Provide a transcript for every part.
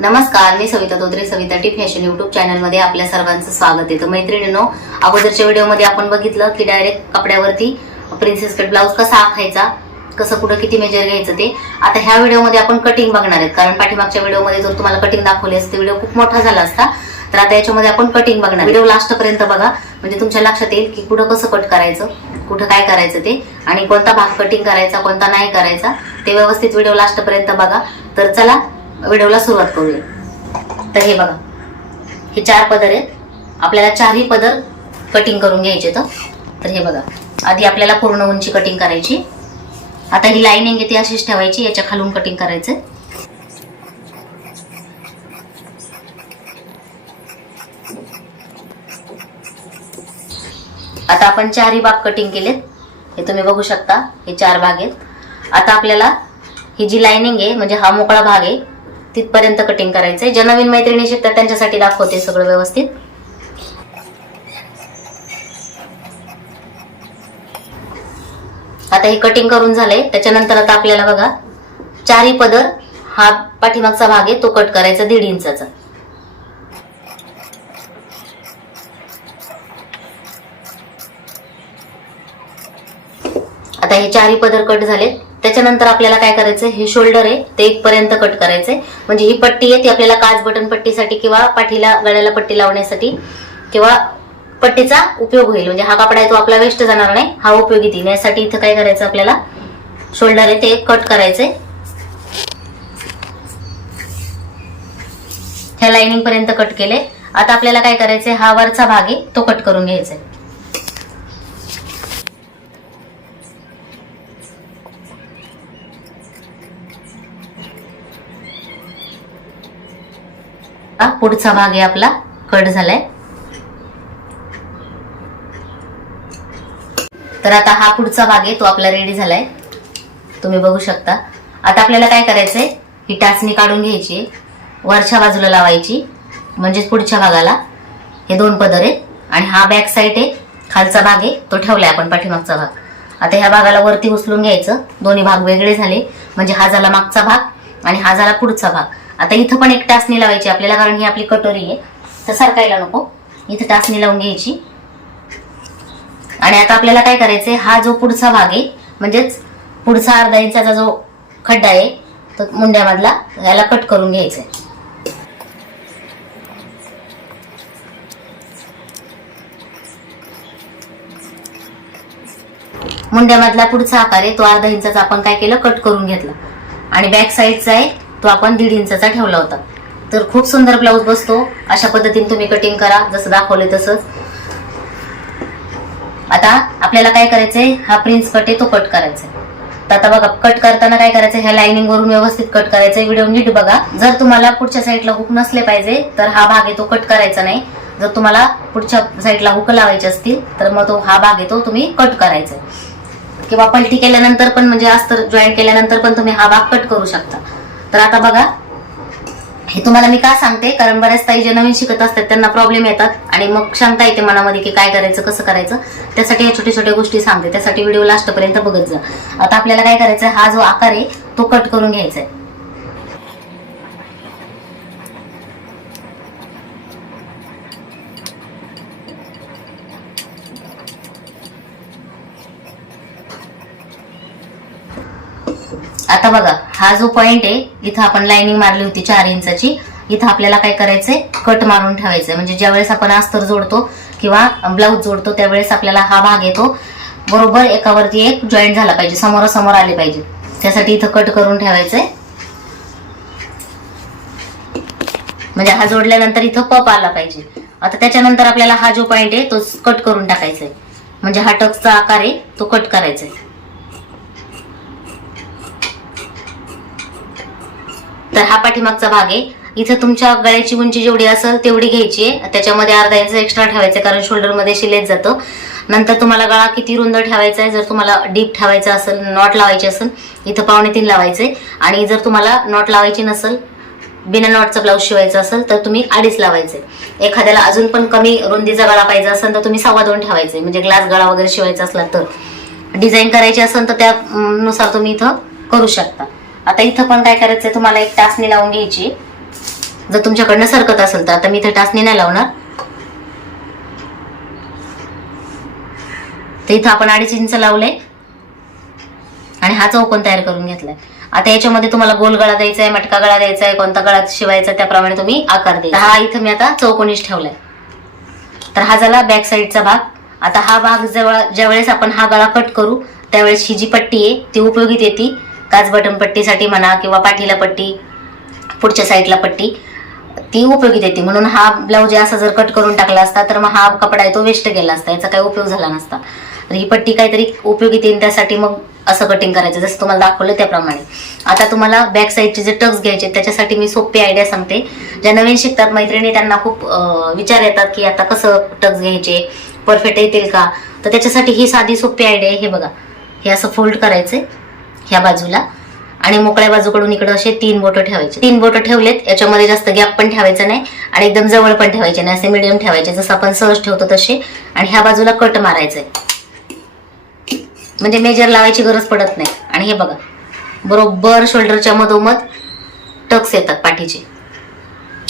नमस्कार मी Savita Totre Savita T fashion YouTube चॅनलमध्ये आपल्या सर्वांचं स्वागत आहे. तर मैत्रिणींनो अगोदरच्या व्हिडिओमध्ये आपण बघितलं की डायरेक्ट कपड्यावरती प्रिन्सेस कट ब्लाऊज कसा आखायचा कसं कुठं किती मेजर घ्यायचं ते. आता ह्या व्हिडिओमध्ये आपण कटिंग बघणार आहेत. कारण पाठीमागच्या व्हिडिओमध्ये जर तुम्हाला कटिंग दाखवली असते व्हिडिओ खूप मोठा झाला असता तर आता याच्यामध्ये आपण कटिंग बघणार व्हिडिओ लास्टपर्यंत बघा. म्हणजे तुमच्या लक्षात येईल की कुठं कसं कट करायचं कुठं काय करायचं ते. आणि कोणता भाग कटिंग करायचा कोणता नाही करायचा ते व्यवस्थित व्हिडिओ लास्टपर्यंत बघा. तर चला व्हिडिओला सुरुवात करूया. तर हे बघा. हे चार पदर आहेत. आपल्याला चारही पदर कटिंग करून घ्यायचे तर तर हे बघा. आधी आपल्याला पूर्ण उंची कटिंग करायची. आता ही लाईनिंग आहे ती अशीच ठेवायची याच्या खालून कटिंग करायचं आता आपण चारही भाग कटिंग केलेत. हे तुम्ही बघू शकता हे चार भाग आहेत. आता आपल्याला ही जी लाईनिंग आहे म्हणजे हा मोकळा भाग आहे तिथपर्यंत कटिंग करायचंय. ज्या नवीन मैत्रिणी शिकतात त्यांच्यासाठी दाखवते सगळं व्यवस्थित. आता हे कटिंग करून झालंय. त्याच्यानंतर आता आपल्याला बघा चारही पदर हा पाठीमागचा भाग आहे तो कट करायचा दीड इंचाचा. आता हे चारही पदर कट झाले त्याच्यानंतर आपल्याला काय करायचं? हे शोल्डर आहे ते इथपर्यंत कट करायचंय. म्हणजे ही पट्टी आहे ती आपल्याला काच बटन पट्टीसाठी किंवा पाठीला गळ्याला पट्टी लावण्यासाठी किंवा पट्टीचा उपयोग होईल. म्हणजे हा कापडा आहे तो आपला वेस्ट जाणार नाही हा उपयोगी देईल यासाठी इथं काय करायचं आपल्याला? शोल्डर आहे ते कट करायचंय. ह्या लाईनिंग पर्यंत कट केले आता आपल्याला काय करायचंय? हा वरचा भाग आहे तो कट करून घ्यायचा आहे पुढचा भाग आहे आपला. कट झालाय. तर आता हा पुढचा भाग आहे तो आपला रेडी झालाय. तुम्ही बघू शकता. आता आपल्याला काय करायचंय? ही टाचणी काढून घ्यायची. वरच्या बाजूला लावायची. म्हणजेच पुढच्या भागाला. हे दोन पदर आहेत. आणि हा बॅक साईड आहे. खालचा भाग आहे. तो ठेवलाय आपण पाठीमागचा भाग. आता ह्या भागाला वरती उचलून घ्यायचं. दोन्ही भाग वेगळे झाले. म्हणजे हा झाला मागचा भाग आणि हा झाला पुढचा भाग. आता इथं पण एक टाचणी लावायची आपल्याला कारण ही आपली कटोरी आहे. तर सरकायला नको. इथं टाचणी लावून घ्यायची. आणि आता आपल्याला काय करायचंय हा जो पुढचा भाग आहे म्हणजेच पुढचा अर्धा इंचाचा जो खड्डा आहे तो मुंड्यामधला याला कट करून घ्यायचा आहे मुंड्यामधला पुढचा आकार आहे तो अर्धा इंचाचा आपण काय केलं कट करून घेतला. आणि बॅक साईडचा आहे तो आपण दीड इंचाचा ठेवला होता. तर खूप सुंदर ब्लाऊज बसतो. अशा पद्धतीने तुम्ही कटिंग करा. जसं दाखवले तसंच. आता आपल्याला काय करायचंय? हा प्रिन्स कट आहे तो कट करायचा आहे. तर आता बघा कट करताना काय करायचं ह्या लाइनिंग वरून व्यवस्थित कट करायचं व्हिडिओ नीट बघा. जर तुम्हाला पुढच्या साईडला हुक नसले पाहिजे तर हा भाग आहे तो कट करायचा नाही. जर तुम्हाला पुढच्या साईडला हुक लावायचे असतील तर मग तो हा भाग आहे तो तुम्ही कट करायचा आहे. किंवा पलटी केल्यानंतर पण म्हणजे अस्तर जॉईन केल्यानंतर पण तुम्ही हा भाग कट करू शकता. तर आता बघा हे तुम्हाला मी का सांगते? कारण बऱ्याच ताई जे नवीन शिकत असतात त्यांना प्रॉब्लेम येतात. आणि मग शंका येते मनामध्ये की काय करायचं कसं करायचं. त्यासाठी या छोट्या छोट्या गोष्टी सांगते. त्यासाठी व्हिडिओ लास्टपर्यंत बघत जा. आता आपल्याला काय करायचं हा जो आकार आहे तो कट करून घ्यायचा आहे आता बघा हा जो पॉइंट आहे इथं आपण लाईनिंग मारली होती चार इंचाची इथं आपल्याला काय करायचंय? कट मारून ठेवायचंय. म्हणजे ज्यावेळेस आपण अस्तर जोडतो किंवा ब्लाऊज जोडतो त्यावेळेस आपल्याला हा भाग येतो. बरोबर एकावरती एक जॉईंट झाला पाहिजे समोरासमोर आले पाहिजे. त्यासाठी इथं कट करून ठेवायचंय. म्हणजे हा जोडल्यानंतर इथं पप आला पाहिजे. आता त्याच्यानंतर आपल्याला हा जो पॉइंट आहे तो कट करून टाकायचा आहे म्हणजे हा टक्सचा आकार आहे तो कट करायचा आहे तर हा पाठीमागचा भाग आहे. इथं तुमच्या गळ्याची उंची जेवढी असेल तेवढी घ्यायची आहे. त्याच्यामध्ये अर्धा इंच एक्स्ट्रा ठेवायचं कारण शोल्डरमध्ये शिलेत जातं. नंतर तुम्हाला गळा किती रुंद ठेवायचा आहे जर तुम्हाला डीप ठेवायचा असेल नॉट लावायची असेल इथं पावणे तीन लावायचे आणि जर तुम्हाला नॉट लावायची नसेल बिना नॉटचा ब्लाऊज शिवायचा असेल तर तुम्ही अडीच लावायचे एखाद्याला अजून पण कमी रुंदीचा गळा पाहिजे असेल तर तुम्ही सव्वा दोन ठेवायचे म्हणजे ग्लास गळा वगैरे शिवायचा असला तर. डिझाईन करायची असेल तर त्यानुसार तुम्ही इथं करू शकता. आता इथं पण काय करायचंय? तुम्हाला एक टाचणी लावून घ्यायची. जर तुमच्याकडनं सरकत असेल तर. आता मी इथे टाचणी नाही लावणार. तर इथं आपण अडीच इंच लावलंय. आणि हा चौकोन तयार करून घेतलाय. आता याच्यामध्ये तुम्हाला गोल गळा द्यायचा आहे मटका गळा द्यायचा आहे कोणता गळा शिवायचा त्याप्रमाणे तुम्ही आकार द्यायचा. हा इथं मी आता चौकोनीच ठेवलाय. तर हा झाला बॅक साईडचा भाग. आता हा भाग जेव्हा ज्यावेळेस आपण हा गळा कट करू त्यावेळेस ही जी पट्टी आहे ती उपयोगीत येते. काच बटन पट्टीसाठी म्हणा किंवा पाठीला पट्टी पुढच्या साईडला पट्टी ती उपयोगी देते. म्हणून हा ब्लाऊज असा जर कट करून टाकला असता तर मग हा कपडा आहे तो वेस्ट गेला असता याचा काही उपयोग झाला नसता. तर ही पट्टी काहीतरी उपयोगी येईल त्यासाठी मग असं कटिंग करायचं जसं तुम्हाला दाखवलं त्याप्रमाणे. आता तुम्हाला बॅक साईडचे जे टक्स घ्यायचे त्याच्यासाठी मी सोपी आयडिया सांगते. ज्या नवीन शिकतात मैत्रिणी त्यांना खूप विचार येतात की आता कसं टक्स घ्यायचे परफेक्ट येतील का? तर त्याच्यासाठी ही साधी सोपी आयडिया आहे हे बघा. हे असं फोल्ड करायचे ह्या बाजूला. आणि मोकळ्या बाजूकडून इकडे असे तीन बोटं ठेवायचे. तीन बोटं ठेवलेत याच्यामध्ये जास्त गॅप पण ठेवायचा नाही आणि एकदम जवळ पण ठेवायचे नाही. असे मिडियम ठेवायचे जसं आपण सहज ठेवतो तसे. आणि ह्या बाजूला कट मारायचे म्हणजे मेजर लावायची गरज पडत नाही. आणि हे बघा बरोबर शोल्डरच्या मधोमध टक्स येतात पाठीचे.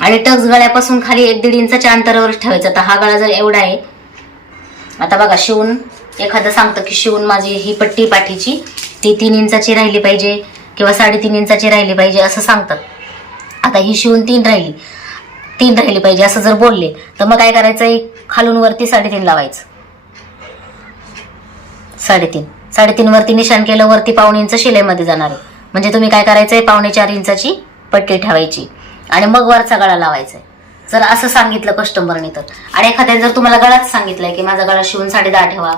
आणि टक्स गळ्यापासून खाली एक दीड इंचाच्या अंतरावर ठेवायचं. आता हा गळा जर एवढा आहे आता बघा शिवून एखादं सांगतं की शिवून माझी ही पट्टी पाठीची. ती तीन इंचाची राहिली पाहिजे किंवा साडेतीन इंचाची राहिली पाहिजे असं सांगतात. आता ही शिवून तीन राहिली. तीन राहिली पाहिजे असं जर बोलले तर मग काय करायचं? एक खालून वरती साडेतीन लावायचं. साडेतीन. साडेतीन वरती निशाण केलं वरती पाऊण इंच शिलाईमध्ये जाणार आहे. म्हणजे तुम्ही काय करायचंय? पावणे चार इंचाची पट्टी ठेवायची. आणि मग वरचा गळा लावायचा आहे. जर असं सांगितलं कस्टमरने तर. आणि एखाद्याने जर तुम्हाला गळाच सांगितलंय की माझा गळा शिवून साडे दहा ठेवा.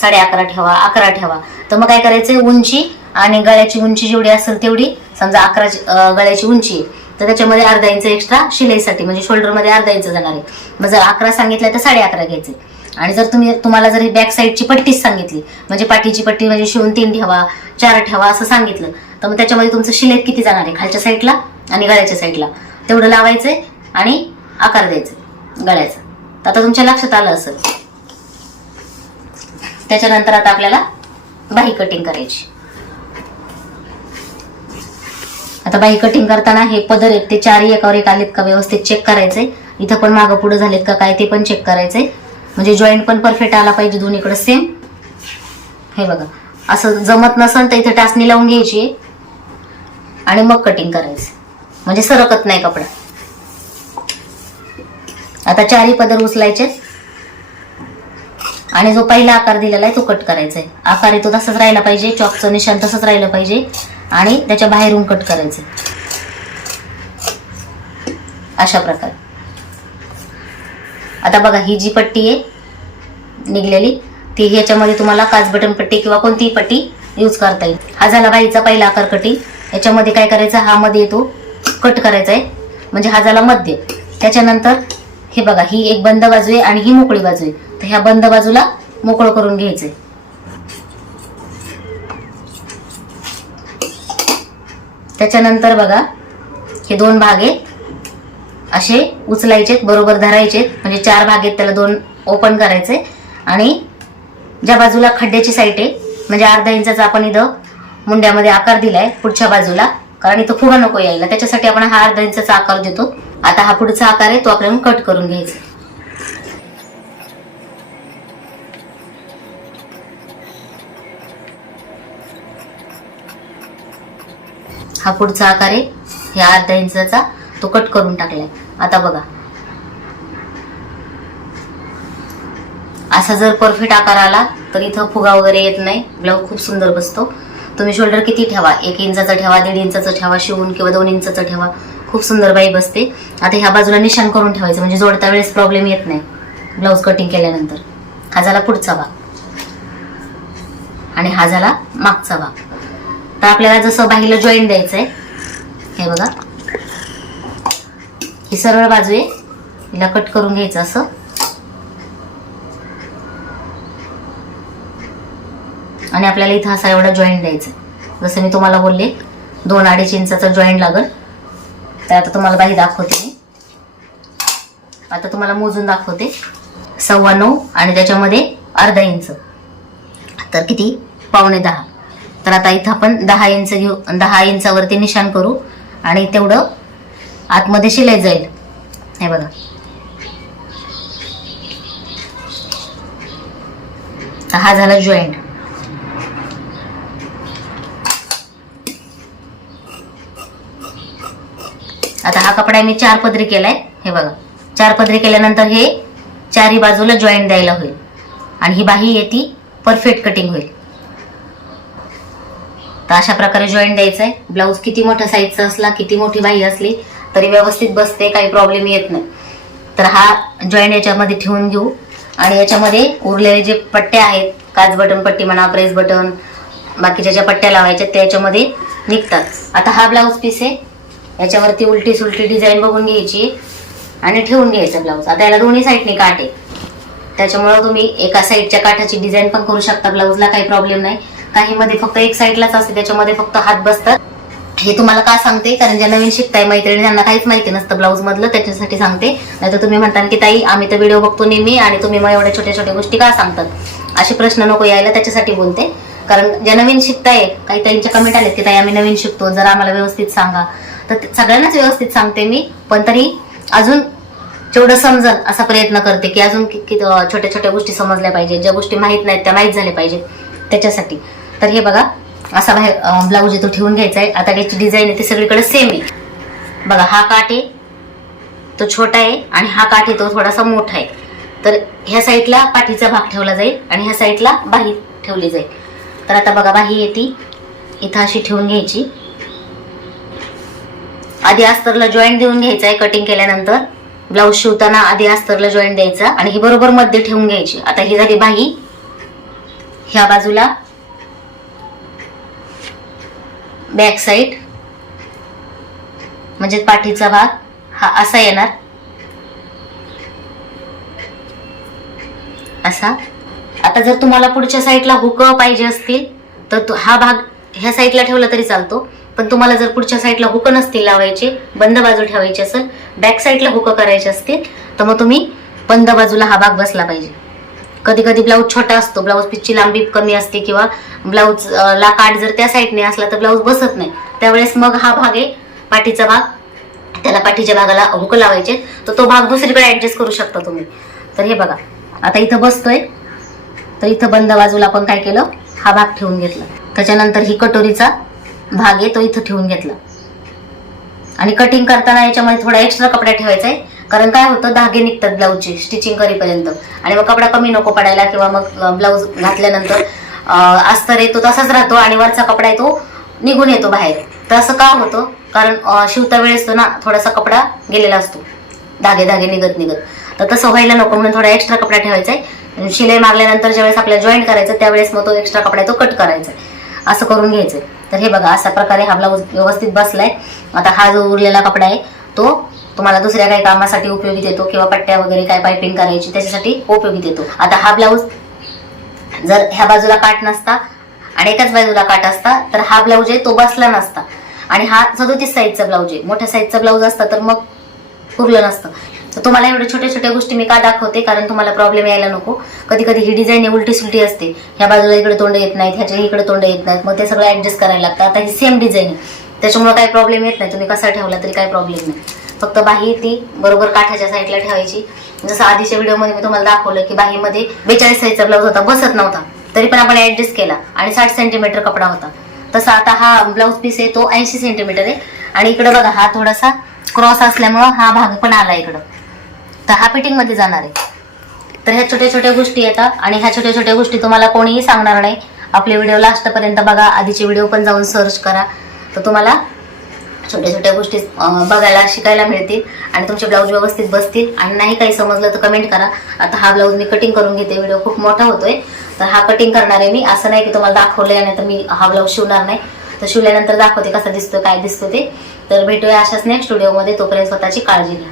साडे अकरा ठेवा अकरा ठेवा. तर मग काय करायचंय? उंची आणि गळ्याची उंची जेवढी असेल तेवढी. समजा अकरा गळ्याची उंची. तर त्याच्यामध्ये अर्धा इंच एक्स्ट्रा शिलाईसाठी म्हणजे शोल्डरमध्ये अर्धा इंच जाणार आहे. मग जर अकरा सांगितलं तर साडे अकरा घ्यायचे आणि जर तुम्ही तुम्हाला जर बॅक साईडची पट्टीच सांगितली म्हणजे पाठीची पट्टी म्हणजे शिवून तीन ठेवा चार ठेवा असं सांगितलं तर मग त्याच्यामध्ये तुमचं शिलाई किती जाणार आहे? खालच्या साईडला आणि गळ्याच्या साईडला. तेवढं लावायचंय आणि आकार द्यायचं गळ्याचा. तर आता तुमच्या लक्षात आलं असेल. त्याच्यानंतर आता आपल्याला बाही कटिंग करायची. आता बाही कटिंग करताना हे पदर आहेत ते चारही एकावर एक आलेत का व्यवस्थित चेक करायचे इथं पण मागं पुढे झालेत का काय ते पण चेक करायचंय. म्हणजे जॉईंट पण परफेक्ट आला पाहिजे दोन्हीकडे सेम हे बघा असं जमत नसेल तर इथं टाचणी लावून घ्यायची. आणि मग कटिंग करायचं. म्हणजे सरकत नाही कपडा. आता चारही पदर उचलायचे आणि जो पहिला आकार दिलेला आहे तो कट करायचा आहे आकार आहे तो तसाच राहिला पाहिजे चॉकचं निशाण तसंच राहिलं पाहिजे आणि त्याच्या बाहेरून कट करायचं अशा प्रकारे. आता बघा ही जी पट्टी आहे निघलेली ती ह्याच्यामध्ये तुम्हाला काच बटन पट्टी किंवा कोणतीही पट्टी यूज करता येईल. हा झाला बाईचा पहिला आकार कटिंग याच्यामध्ये काय करायचं? हा मध्ये येतो कट करायचा आहे म्हणजे हा झाला मध्य. त्याच्यानंतर हे बघा ही एक बंद बाजू आहे आणि ही मोकळी बाजू आहे. तर ह्या बंद बाजूला मोकळं करून घ्यायचंय त्याच्यानंतर बघा हे दोन भाग आहेत. असे उचलायचे बरोबर धरायचे म्हणजे चार भाग आहेत त्याला दोन ओपन करायचे आणि ज्या बाजूला खड्ड्याची साईट आहे म्हणजे अर्धा इंचाचा आपण इथं मुंड्यामध्ये आकार दिलाय पुढच्या बाजूला. कारण इथं फुगा नको यायला. त्याच्यासाठी आपण हा अर्धा इंचाचा आकार देतो. आता हा पुढचा आकार आहे तो आपल्याला कट करून घ्यायचा. हा पुढचा आकार आहे ह्या अर्धा इंचाचा तो कट करून टाकलाय. आता बघा. असा जर परफेक्ट आकार आला तर इथं फुगा वगैरे येत नाही. ब्लाऊज खूप सुंदर बसतो. तुम्ही शोल्डर किती ठेवा? एक इंचाचा ठेवा दीड इंचाचा ठेवा शिवून किंवा दोन इंचाचा ठेवा. खूप सुंदर बाई बसते आता ह्या बाजूला निशाण करून ठेवायचं म्हणजे जोडता वेळेस प्रॉब्लेम येत नाही. ब्लाऊज कटिंग केल्यानंतर. हा झाला पुढचा भाग. आणि हा झाला मागचा भाग. तर आपल्याला जसं बाहीला जॉईंट द्यायचं आहे हे बघा. ही सरळ बाजू आहे. हिला कट करून घ्यायचं असं. आणि आपल्याला इथं असा एवढा जॉईंट द्यायचा जसं मी तुम्हाला बोलले दोन अडीच इंचाचा जॉईंट लागल. तर आता तुम्हाला बाही दाखवते मी. आता तुम्हाला मोजून दाखवते. सव्वा नऊ आणि त्याच्यामध्ये अर्धा इंच. तर किती? पावणे दहा. तर आता इथं आपण दहा इंच घेऊ दहा इंचावरती निशाण करू. आणि तेवढं आतमध्ये शिलाई जाईल. हे बघा. हा झाला जॉईंट आता हा कपडा मी चार पदरी केलाय. हे बघा. चार पदरी केल्यानंतर हे चारही बाजूला जॉईंट द्यायला होईल. आणि ही बाही आहे ती परफेक्ट कटिंग होईल. तर अशा प्रकारे जॉईंट द्यायचं आहे ब्लाऊज किती मोठा साईजचा असला किती मोठी बाही असली तरी व्यवस्थित बसते काही प्रॉब्लेम येत नाही. तर हा जॉईंट याच्यामध्ये ठेवून घेऊ. आणि याच्यामध्ये उरलेले जे पट्ट्या आहेत काच बटन पट्टी म्हणा प्रेस बटन बाकीच्या ज्या पट्ट्या लावायच्या त्या याच्यामध्ये निघतात. आता हा ब्लाऊज पीस आहे. याच्यावरती उलटी सुलटी डिझाईन बघून घ्यायची आणि ठेवून घ्यायचं ब्लाऊज आता याला दोन्ही साईडने काट. आहे त्याच्यामुळं तुम्ही एका साईडच्या काठाची डिझाईन पण करू शकता. ब्लाऊजला काही प्रॉब्लेम नाही. काही मध्ये फक्त एक साईडलाच असते. त्याच्यामध्ये फक्त हात बसतात. हे तुम्हाला का सांगते? कारण ज्या नवीन शिकताय मैत्रिणी त्यांना काहीच माहिती नसतं ब्लाऊज मधलं. त्याच्यासाठी सांगते. नाही तर तुम्ही म्हणता की ताई आम्ही तर व्हिडिओ बघतो नेहमी आणि तुम्ही मग एवढ्या छोट्या छोट्या गोष्टी का सांगतात? असे प्रश्न नको यायला त्याच्यासाठी बोलते. कारण ज्या नवीन शिकताय काही ताईंच्या कमेंट आलेत की ताई आम्ही नवीन शिकतो. जरा आम्हाला व्यवस्थित सांगा. तर ते- सगळ्यांनाच व्यवस्थित सांगते मी. पण तरी अजून जेवढं समजल असा प्रयत्न करते की अजून छोट्या छोट्या गोष्टी समजल्या पाहिजे. ज्या गोष्टी माहीत नाहीत त्या माहीत झाल्या पाहिजेत. त्याच्यासाठी. तर हे बघा असा बाहेर ब्लाऊज येतो ठेवून घ्यायचा आहे आता त्याची डिझाईन आहे ती सगळीकडे सेम आहे. बघा हा काठ आहे तो छोटा आहे आणि हा काठ आहे तो थोडासा मोठा आहे. तर ह्या साईडला पाठीचा भाग ठेवला जाईल आणि ह्या साईडला बाही ठेवली जाईल. तर आता बघा बाही येते इथं अशी ठेवून घ्यायची. आधी अस्तरला जॉईंट देऊन घ्यायचा आहे कटिंग केल्यानंतर ब्लाऊज शिवताना आधी अस्तरला जॉईंट द्यायचा आणि ही बरोबर मध्ये ठेवून घ्यायची. आता ही झाली बाही. ह्या बाजूला बॅक साईड म्हणजे पाठीचा भाग हा असा येणार. असा. आता जर तुम्हाला पुढच्या साईडला हुक पाहिजे असतील तर हा भाग ह्या साईडला ठेवला तरी चालतो. पण तुम्हाला जर पुढच्या साईडला हुक नसतील लावायचे बंद बाजू ठेवायची असेल बॅक साईडला हुक करायचे असतील तर मग तुम्ही बंद बाजूला हा भाग बसला पाहिजे. कधी कधी ब्लाऊज छोटा असतो ब्लाऊज पिचची लांबी कमी असते किंवा ब्लाऊज ला काठ जर त्या साईडने असला तर ब्लाऊज बसत नाही. त्यावेळेस मग हा भाग आहे पाठीचा भाग. त्याला पाठीच्या भागाला हुक लावायचे तर तो भाग दुसरीकडे ऍडजस्ट करू शकता तुम्ही. तर हे बघा आता इथं बसतोय. तर इथं बंद बाजूला आपण काय केलं? हा भाग ठेवून घेतला. त्याच्यानंतर ही कटोरीचा भाग आहे तो इथं ठेवून घेतला. आणि कटिंग करताना याच्यामध्ये थोडा एक्स्ट्रा कपडा ठेवायचा आहे कारण काय होतं धागे निघतात ब्लाऊजचे स्टिचिंग करीपर्यंत. आणि मग कपडा कमी नको पडायला किंवा मग ब्लाऊज घातल्यानंतर अस्तर येतो तसाच राहतो आणि वरचा कपडा आहे तो निघून येतो बाहेर. तर असं का होतं? कारण शिवता वेळेस तो ना थोडासा कपडा गेलेला असतो. धागे धागे निघत निघत. तर तसं व्हायला नको म्हणून थोडा एक्स्ट्रा कपडा ठेवायचा आहे शिलाई मारल्यानंतर ज्यावेळेस आपल्याला जॉईन करायचं त्यावेळेस मग तो एक्स्ट्रा कपडा तो कट करायचा आहे. असं करून घ्यायचं तर हे बघा अशा प्रकारे हा ब्लाऊज व्यवस्थित बसलाय. आता हा जो उरलेला कपडा आहे तो तुम्हाला दुसऱ्या काही कामासाठी उपयोगी देतो किंवा पट्ट्या वगैरे काय पायपिंग करायची त्याच्यासाठी उपयोगी देतो. आता हा ब्लाऊज जर ह्या बाजूला काट नसता आणि एकाच बाजूला काट असता तर हा ब्लाऊज आहे तो बसला नसता. आणि हा सदोतीस साईजचा ब्लाऊज आहे. मोठ्या साईजचा ब्लाऊज असता तर मग पुरलं नसतं. तर तुम्हाला एवढ्या छोट्या छोट्या गोष्टी मी का दाखवते? कारण तुम्हाला प्रॉब्लेम यायला नको. कधी कधी ही डिझाईन उलटी सुलटी असते. ह्या बाजूला इकडे तोंड येत नाहीत ह्याच्या इकडे तोंड येत नाहीत. मग ते सगळं ऍडजस्ट करायला लागतं. आता ही सेम डिझाईन आहे. त्याच्यामुळे काही प्रॉब्लेम येत नाही. तुम्ही कसा ठेवला तरी काही प्रॉब्लेम नाही. फक्त बाही ती बरोबर काठाच्या साईडला ठेवायची. जसं आधीच्या व्हिडिओमध्ये मी तुम्हाला दाखवलं की बाहीमध्ये बेचाळीस साईजचा ब्लाऊज होता. बसत नव्हता. तरी पण आपण ऍडजस्ट केला. आणि साठ सेंटीमीटर कपडा होता. तसा आता हा ब्लाऊज पीस आहे तो ऐंशी सेंटीमीटर आहे. आणि इकडं बघा हा थोडासा क्रॉस असल्यामुळं हा भाग पण आला इकडं. तर हा फिटिंगमध्ये जाणार आहे. तर ह्या छोट्या छोट्या गोष्टी येतात आणि ह्या छोट्या छोट्या गोष्टी तुम्हाला कोणीही सांगणार नाही. आपले व्हिडिओ लास्टपर्यंत बघा आधीचे व्हिडिओ पण जाऊन सर्च करा. तर तुम्हाला छोट्या छोट्या गोष्टी बघायला शिकायला मिळतील आणि तुमचे ब्लाऊज व्यवस्थित बसतील. आणि नाही काही समजलं तर कमेंट करा. आता हा ब्लाऊज मी कटिंग करून घेते. व्हिडिओ खूप मोठा होतोय. तर हा कटिंग करणार आहे मी. असं नाही की तुम्हाला दाखवलंय नाही तर मी हा ब्लाऊज शिवणार नाही. तर शिवल्यानंतर दाखवते कसा दिसतोय काय दिसतो ते. तर भेटूया अशाच नेक्स्ट व्हिडिओमध्ये तोपर्यंत स्वतःची काळजी घ्या.